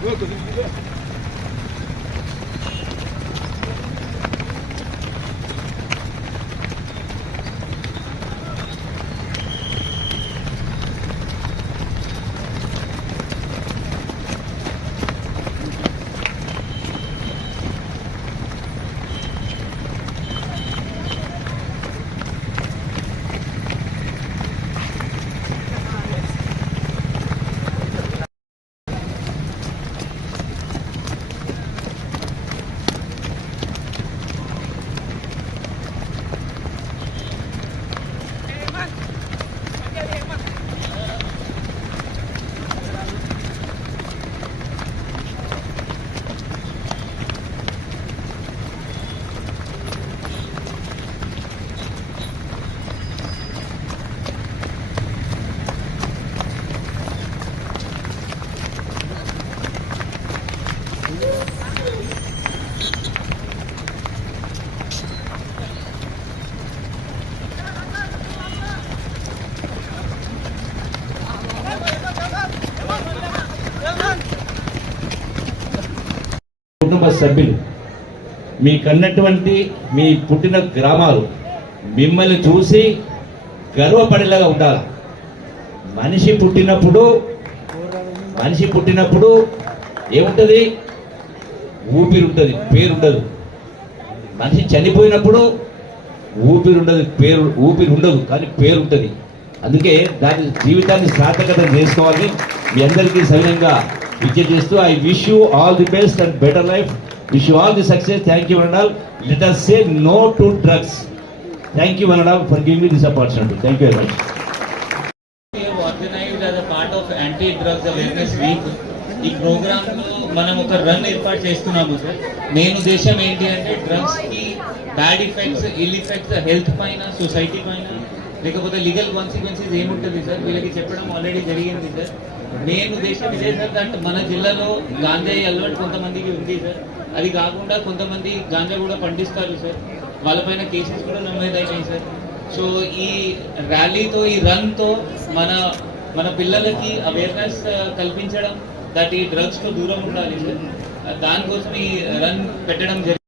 కుటుంబ సభ్యులు మీకన్నటువంటి మీ పుట్టిన గ్రామాలు మిమ్మల్ని చూసి గర్వపడేలాగా ఉండాలి. మనిషి పుట్టినప్పుడు ఏముంటుంది? ఊపిరి ఉంటుంది, పేరు ఉండదు. మనిషి చనిపోయినప్పుడు ఊపిరి ఉండదు, ఊపిరి ఉండదు, కానీ పేరు ఉంటుంది. అందుకే దాని జీవితాన్ని సార్థకత చేసుకోవాలి. మీ అందరికీ సవినంగా విజయ చేస్తూ I wish you all the best and better life. Wish you all the success. Thank you, Vanadal. Let us say no to drugs. Thank you, Vanadal, for giving me this opportunity. Thank you very much. We have organized as a part of Anti-Drugs Awareness Week. ఈ programme మనం ఒక run ఏర్పాటు చేస్తున్నాము sir. Main ఉద్దేశం ఏంటి అంటే drugs కి bad effects, ill effects health పైన, సొసైటీ పైన, లేకపోతే లీగల్ కాన్సిక్వెన్సెస్ ఏముంటుంది సార్ వీళ్ళకి చెప్పడం ఆల్రెడీ జరిగింది సార్. మెయిన్ ఉద్దేశం ఇదే సార్. అంటే మన జిల్లాలో గాంజాయి అలవాటు కొంతమందికి ఉంది సార్. అది కాకుండా కొంతమంది గాంజా కూడా పండిస్తారు సార్. వాళ్ళపైన కేసెస్ కూడా నమోదైనాయి సార్. సో ఈ ర్యాలీతో, ఈ రన్తో మన పిల్లలకి అవేర్నెస్ కల్పించడం, దట్ ఈ డ్రగ్స్తో దూరం ఉండాలి సార్. దానికోసం ఈ రన్ పెట్టడం జరిగింది.